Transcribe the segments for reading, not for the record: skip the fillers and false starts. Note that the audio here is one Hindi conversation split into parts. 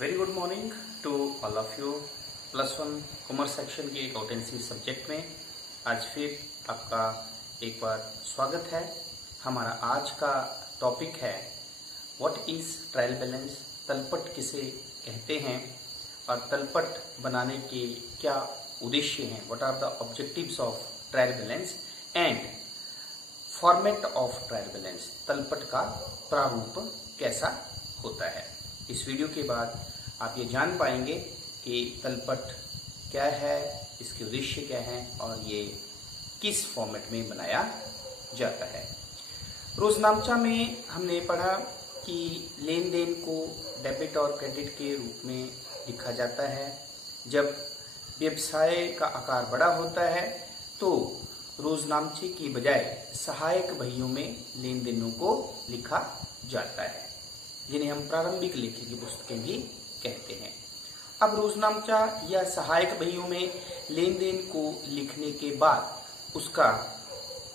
Very good morning to all of you. +1 commerce section के अकाउंटेंसी सब्जेक्ट में आज फिर आपका एक बार स्वागत है। हमारा आज का टॉपिक है व्हाट इज़ ट्रायल बैलेंस, तलपट किसे कहते हैं और तलपट बनाने के क्या उद्देश्य हैं, what are the objectives of trial balance and format of trial balance, तलपट का प्रारूप कैसा होता है। इस वीडियो के बाद आप ये जान पाएंगे कि तलपट क्या है, इसके उद्देश्य क्या हैं और ये किस फॉर्मेट में बनाया जाता है। रोजनामचा में हमने पढ़ा कि लेन देन को डेबिट और क्रेडिट के रूप में लिखा जाता है। जब व्यवसाय का आकार बड़ा होता है तो रोजनामचे की बजाय सहायक बहियों में लेन देनों को लिखा जाता है, जिन्हें हम प्रारंभिक लेखे की पुस्तकें भी कहते हैं। अब रोजनामचा या सहायक बहियों में लेन देन को लिखने के बाद उसका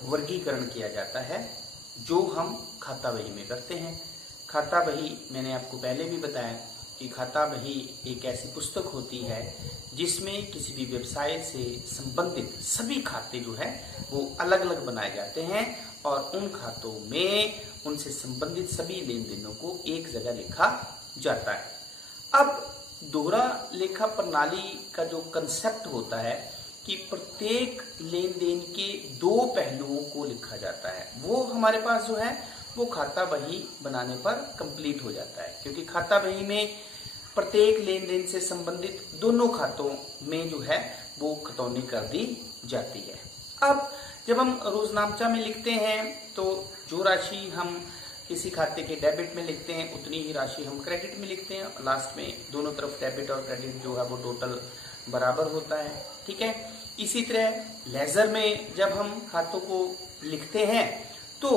वर्गीकरण किया जाता है, जो हम खाता बही में करते हैं। खाता बही मैंने आपको पहले भी बताया कि खाता बही एक ऐसी पुस्तक होती है जिसमें किसी भी व्यवसाय से संबंधित सभी खाते जो है वो अलग अलग बनाए जाते हैं और उन खातों में उनसे संबंधित सभी लेन देनों को एक जगह लिखा जाता है। अब दोहरा लेखा प्रणाली का जो कंसेप्ट होता है कि प्रत्येक लेन देन के दो पहलुओं को लिखा जाता है, वो हमारे पास जो है वो खाता बही बनाने पर कंप्लीट हो जाता है, क्योंकि खाता बही में प्रत्येक लेन देन से संबंधित दोनों खातों में जो है वो खतौनी कर दी जाती है। अब जब हम रोजनामचा में लिखते हैं तो जो राशि हम किसी खाते के डेबिट में लिखते हैं उतनी ही राशि हम क्रेडिट में लिखते हैं। लास्ट में दोनों तरफ डेबिट और क्रेडिट जो है वो टोटल बराबर होता है, ठीक है। इसी तरह लेजर में जब हम खातों को लिखते हैं तो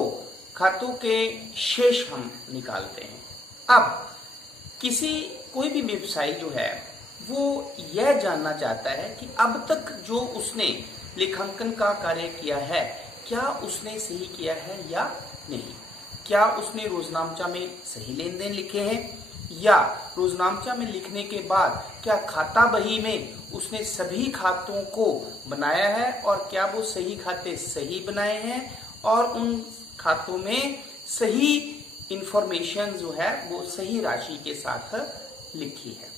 खातों के शेष हम निकालते हैं। अब कोई भी व्यवसायी जो है वो यह जानना चाहता है कि अब तक जो उसने लेखांकन का कार्य किया है क्या उसने सही किया है या नहीं, क्या उसने रोजनामचा में सही लेन देन लिखे हैं या रोजनामचा में लिखने के बाद क्या खाता बही में उसने सभी खातों को बनाया है और क्या वो सही खाते सही बनाए हैं और उन खातों में सही इंफॉर्मेशन जो है वो सही राशि के साथ लिखी है।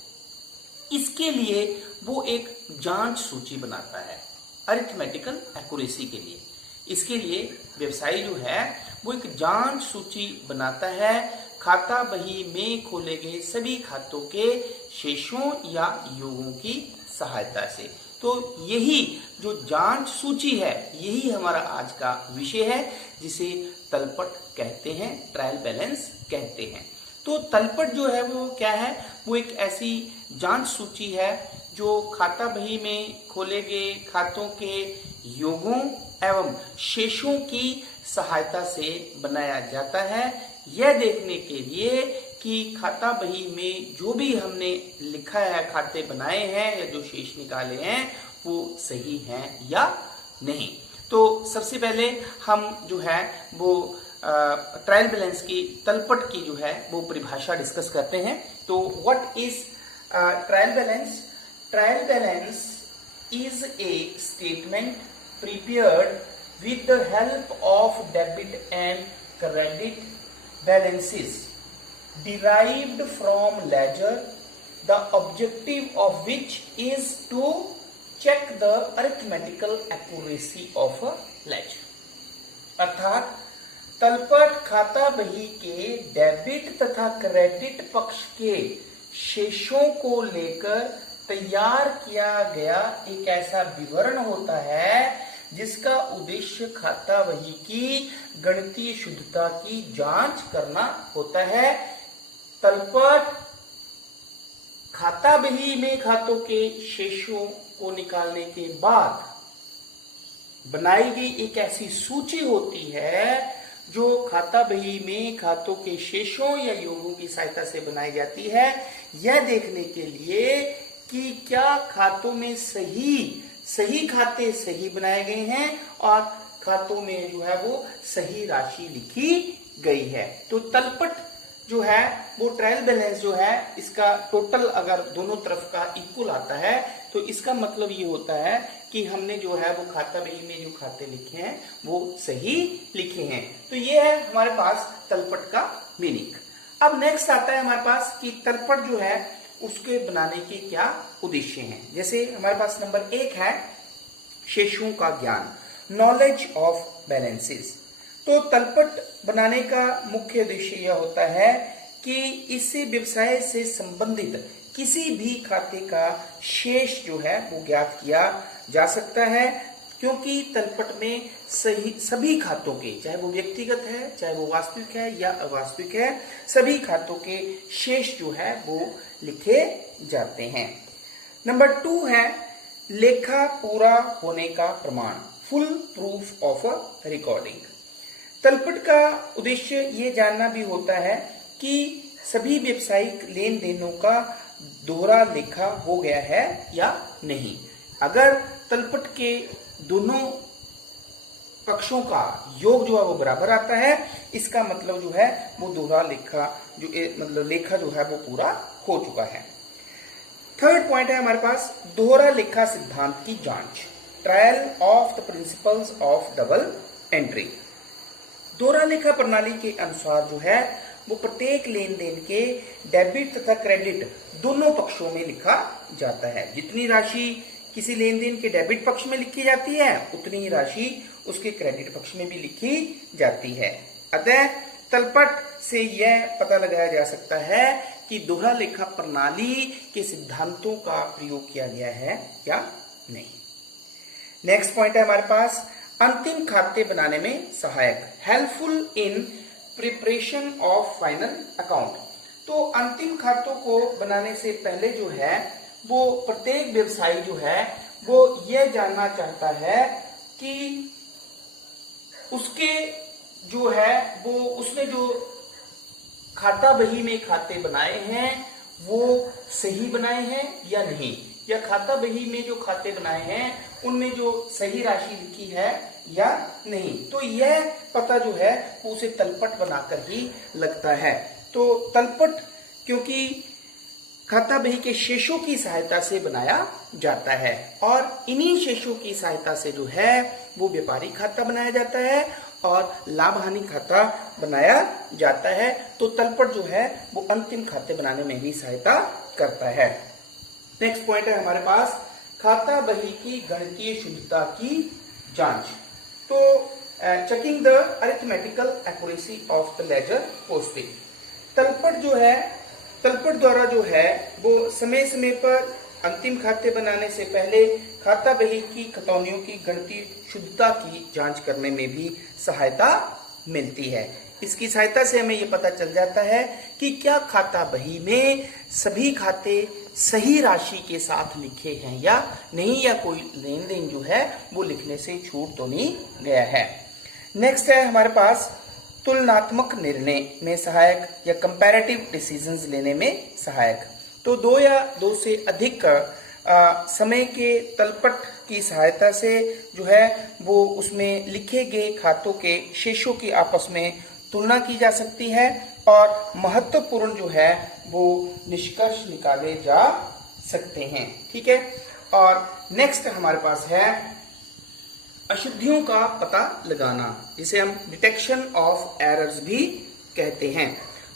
इसके लिए वो एक जांच सूची बनाता है अरिथमेटिकल एक्यूरेसी के लिए। इसके लिए व्यवसायी जो है वो एक जांच सूची बनाता है खाता बही में खोले गए सभी खातों के शेषों या योगों की सहायता से। तो यही जो जांच सूची है यही हमारा आज का विषय है, जिसे तलपट कहते हैं, ट्रायल बैलेंस कहते हैं। तो तलपट जो है वो क्या है, वो एक ऐसी जांच सूची है जो खाता बही में खोले गए खातों के योगों एवं शेषों की सहायता से बनाया जाता है, यह देखने के लिए कि खाता बही में जो भी हमने लिखा है, खाते बनाए हैं या जो शेष निकाले हैं वो सही हैं या नहीं। तो सबसे पहले हम जो है वो ट्रायल बैलेंस की तलपट की जो है वो परिभाषा डिस्कस करते हैं। तो what is trial balance? Trial balance is a statement prepared with the help of debit and credit balances derived from ledger, the objective of which is to check the arithmetical accuracy of a ledger। अर्थात तलपट खाता बही के डेबिट तथा क्रेडिट पक्ष के शेषों को लेकर तैयार किया गया एक ऐसा विवरण होता है जिसका उद्देश्य खाता बही की गणितीय शुद्धता की जांच करना होता है। तलपट खाता बही में खातों के शेषों को निकालने के बाद बनाई गई एक ऐसी सूची होती है जो खाता बही में खातों के शेषों या योगों की सहायता से बनाई जाती है, यह देखने के लिए कि क्या खातों में सही खाते सही बनाए गए हैं और खातों में जो है वो सही राशि लिखी गई है। तो तलपट जो है वो ट्रायल बैलेंस जो है इसका टोटल अगर दोनों तरफ का इक्वल आता है तो इसका मतलब ये होता है कि हमने जो है वो खाता बही में जो खाते लिखे हैं वो सही लिखे हैं। तो ये है हमारे पास तलपट का मीनिंग। अब नेक्स्ट आता है हमारे पास कि तलपट जो है उसके बनाने के क्या उद्देश्य हैं। जैसे हमारे पास नंबर 1 है शेषों का ज्ञान, नॉलेज ऑफ बैलेंसेस। तो तलपट बनाने का मुख्य उद्देश्य यह होता है कि इससे व्यवसाय से संबंधित किसी भी खाते का शेष जो है वो ज्ञात किया जा सकता है, क्योंकि तलपट में सभी खातों के, चाहे वो व्यक्तिगत है, चाहे वो वास्तविक है या अवास्तविक है, सभी खातों के शेष जो है वो लिखे जाते हैं। नंबर 2 है लेखा पूरा होने का प्रमाण, full proof of a recording. तलपट का उद्देश्य ये जानना भी होता है कि सभी व्यावसायिक लेन देनों का दोहरा लेखा हो गया है या नहीं। अगर तलपट के दोनों पक्षों का योग जो है वो बराबर आता है, इसका मतलब जो है वो दोहरा लेखा जो मतलब लेखा जो है वो पूरा हो चुका है। थर्ड पॉइंट है हमारे पास दोहरा लेखा सिद्धांत की जांच, trial of the principles of double entry. दोहरा लेखा प्रणाली के अनुसार जो है वो प्रत्येक लेन देन के डेबिट तथा क्रेडिट दोनों पक्षों में लिखा जाता है। जितनी राशि किसी लेन देन के डेबिट पक्ष में लिखी जाती है उतनी ही राशि उसके क्रेडिट पक्ष में भी लिखी जाती है। अतः तलपट से यह पता लगाया जा सकता है कि दोहरा लेखा प्रणाली के सिद्धांतों का प्रयोग किया गया है या नहीं। नेक्स्ट पॉइंट है हमारे पास अंतिम खाते बनाने में सहायक, helpful in preparation of final account. तो अंतिम खातों को बनाने से पहले जो है वो प्रत्येक व्यवसायी जो है वो यह जानना चाहता है कि उसके जो है वो उसने जो खाता बही में खाते बनाए हैं वो सही बनाए हैं या नहीं, या खाता बही में जो खाते बनाए हैं उनमें जो सही राशि लिखी है या नहीं। तो यह पता जो है वो उसे तलपट बनाकर ही लगता है। तो तलपट क्योंकि खाता बही के शेषों की सहायता से बनाया जाता है और इन्हीं शेषों की सहायता से जो है वो व्यापारी खाता बनाया जाता है और लाभ हानि खाता बनाया जाता है। तो तलपट जो है वो अंतिम खाते बनाने में भी सहायता करता है। नेक्स्ट पॉइंट है हमारे पास खाता बही की गणितीय शुद्धता की जांच। तो checking the arithmetical accuracy of the ledger postage. तलपट जो है तलपट द्वारा जो है वो समय समय पर अंतिम खाते बनाने से पहले खाता बही की खतौनियों की गणितीय शुद्धता की जांच करने में भी सहायता मिलती है। इसकी सहायता से हमें ये पता चल जाता है कि क्या खाता बही में सभी खाते सही राशि के साथ लिखे हैं या नहीं, या कोई लेन देन जो है वो लिखने से छूट तो नहीं गया है। नेक्स्ट है हमारे पास तुलनात्मक निर्णय में सहायक या कंपैरेटिव डिसीजंस लेने में सहायक। तो 2 या 2 से अधिक समय के तलपट की सहायता से जो है वो उसमें लिखे गए खातों के शेषों की आपस में तुलना की जा सकती है और महत्वपूर्ण जो है वो निष्कर्ष निकाले जा सकते हैं। ठीक है। और नेक्स्ट हमारे पास है अशुद्धियों का पता लगाना, जिसे हम डिटेक्शन ऑफ एरर्स भी कहते हैं।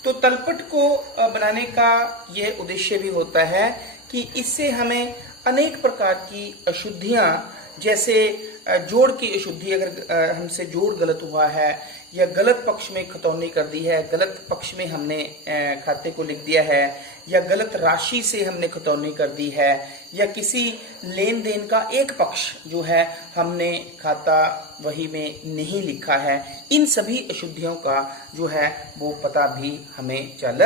तो तलपट को बनाने का यह उद्देश्य भी होता है कि इससे हमें अनेक प्रकार की अशुद्धियां, जैसे जोड़ की अशुद्धि, अगर हमसे जोड़ गलत हुआ है या गलत पक्ष में खतौनी कर दी है, गलत पक्ष में हमने खाते को लिख दिया है, या गलत राशि से हमने खतौनी कर दी है, या किसी लेन देन का एक पक्ष जो है हमने खाता वही में नहीं लिखा है, इन सभी अशुद्धियों का जो है वो पता भी हमें चल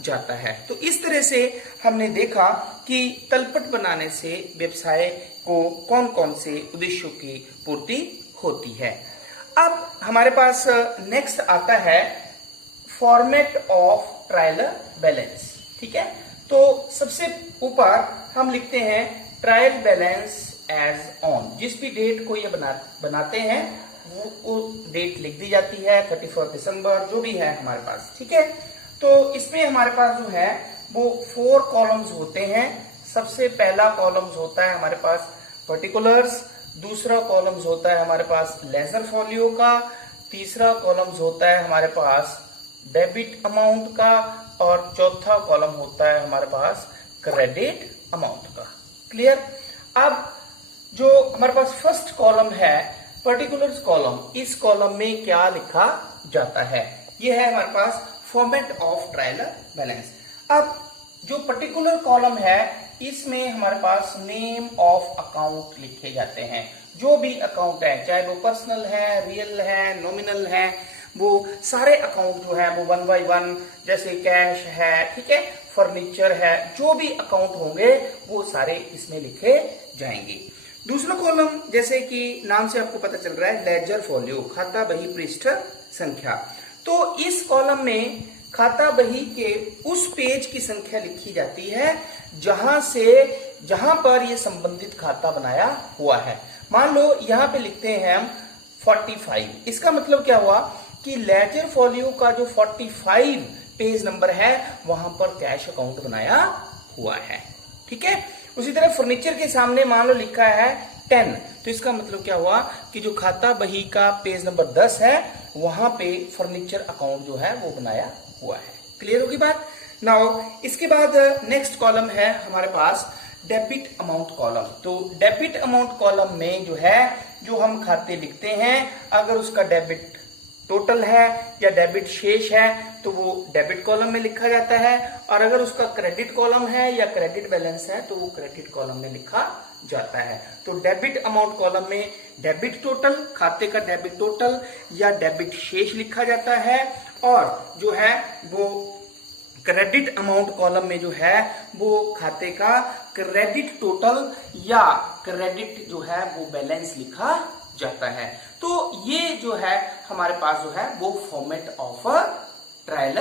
जाता है। तो इस तरह से हमने देखा कि तलपट बनाने से व्यवसाय को कौन कौन से उद्देश्यों की पूर्ति होती है। अब हमारे पास नेक्स्ट आता है फॉर्मेट ऑफ ट्रायल बैलेंस। ठीक है। तो सबसे ऊपर हम लिखते हैं ट्रायल बैलेंस एज ऑन। जिस भी डेट को ये बनाते हैं वो डेट लिख दी जाती है, 31 दिसंबर जो भी है हमारे पास। ठीक है। तो इसमें हमारे पास जो है वो 4 कॉलम्स होते हैं। सबसे पहला कॉलम्स होता है हमारे पास पर्टिकुलर्स, दूसरा कॉलम्स होता है हमारे पास लेजर फॉलियो का, तीसरा कॉलम्स होता है हमारे पास डेबिट अमाउंट का, और चौथा कॉलम होता है हमारे पास क्रेडिट अमाउंट का। क्लियर? अब जो हमारे पास फर्स्ट कॉलम है पर्टिकुलर्स कॉलम, इस कॉलम में क्या लिखा जाता है? ये है हमारे पास फॉर्मेट ऑफ ट्रायल बैलेंस। अब जो पर्टिकुलर कॉलम है इसमें हमारे पास नेम ऑफ अकाउंट लिखे जाते हैं। जो भी अकाउंट है, चाहे वो पर्सनल है, रियल है, नॉमिनल है, वो सारे अकाउंट जो है वो 1 बाय 1, जैसे कैश है, ठीक है, फर्नीचर है, जो भी अकाउंट होंगे वो सारे इसमें लिखे जाएंगे। दूसरा कॉलम, जैसे कि नाम से आपको पता चल रहा है, लेजर फॉलियो, खाता बही पृष्ठ संख्या। तो इस कॉलम में खाता बही के उस पेज की संख्या लिखी जाती है जहां पर ये संबंधित खाता बनाया हुआ है। मान लो यहां पे लिखते हैं हम 45। इसका मतलब क्या हुआ कि लेजर फॉलियो का जो 45 पेज नंबर है वहां पर कैश अकाउंट बनाया हुआ है। ठीक है। उसी तरह फर्नीचर के सामने मान लो लिखा है 10, तो इसका मतलब क्या हुआ कि जो खाता बही का पेज नंबर 10 है वहां पे फर्नीचर अकाउंट जो है वो बनाया हुआ है। क्लियर होगी बात? नाउ इसके बाद नेक्स्ट कॉलम है हमारे पास डेबिट अमाउंट कॉलम। तो डेबिट अमाउंट कॉलम में जो है जो हम खाते लिखते हैं, अगर उसका डेबिट टोटल है या डेबिट शेष है तो वो डेबिट कॉलम में लिखा जाता है, और अगर उसका क्रेडिट कॉलम है या क्रेडिट बैलेंस है तो वो क्रेडिट कॉलम में लिखा जाता है। तो डेबिट अमाउंट कॉलम में डेबिट टोटल, खाते का डेबिट टोटल या डेबिट शेष लिखा जाता है, और जो है वो क्रेडिट अमाउंट कॉलम में जो है वो खाते का क्रेडिट टोटल या क्रेडिट जो है वो बैलेंस लिखा जाता है। तो ये जो है हमारे पास जो है वो फॉर्मेट ऑफ ट्रायल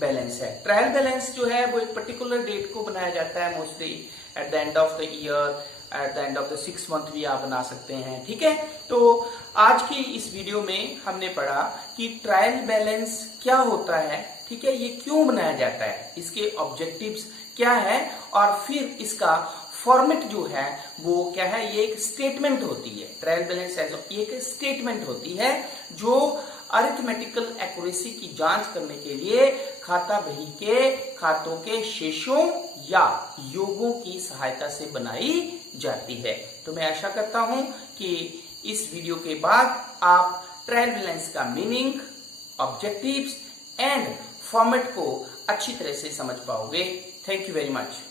बैलेंस है। ट्रायल बैलेंस जो है वो एक पर्टिकुलर डेट को बनाया जाता है, mostly at the end of the year, at the end of the 6 month भी आप बना सकते हैं। ठीक है। तो आज की इस वीडियो में हमने पढ़ा कि ट्रायल बैलेंस क्या होता है, ठीक है, ये क्यों बनाया जाता है, इसके ऑब्जेक्टिव्स क्या है, और फिर इसका फॉर्मेट जो है वो क्या है, ये एक स्टेटमेंट होती है। ट्रायल बैलेंस एक स्टेटमेंट होती है जो अरिथमेटिकल एक्यूरेसी की जांच करने के लिए खाता बही के खातों के शेषों या योगों की सहायता से बनाई जाती है। तो मैं आशा करता हूं कि इस वीडियो के बाद आप ट्रायल बैलेंस का मीनिंग, ऑब्जेक्टिव्स एंड फॉर्मेट को अच्छी तरह से समझ पाओगे। Thank you very much.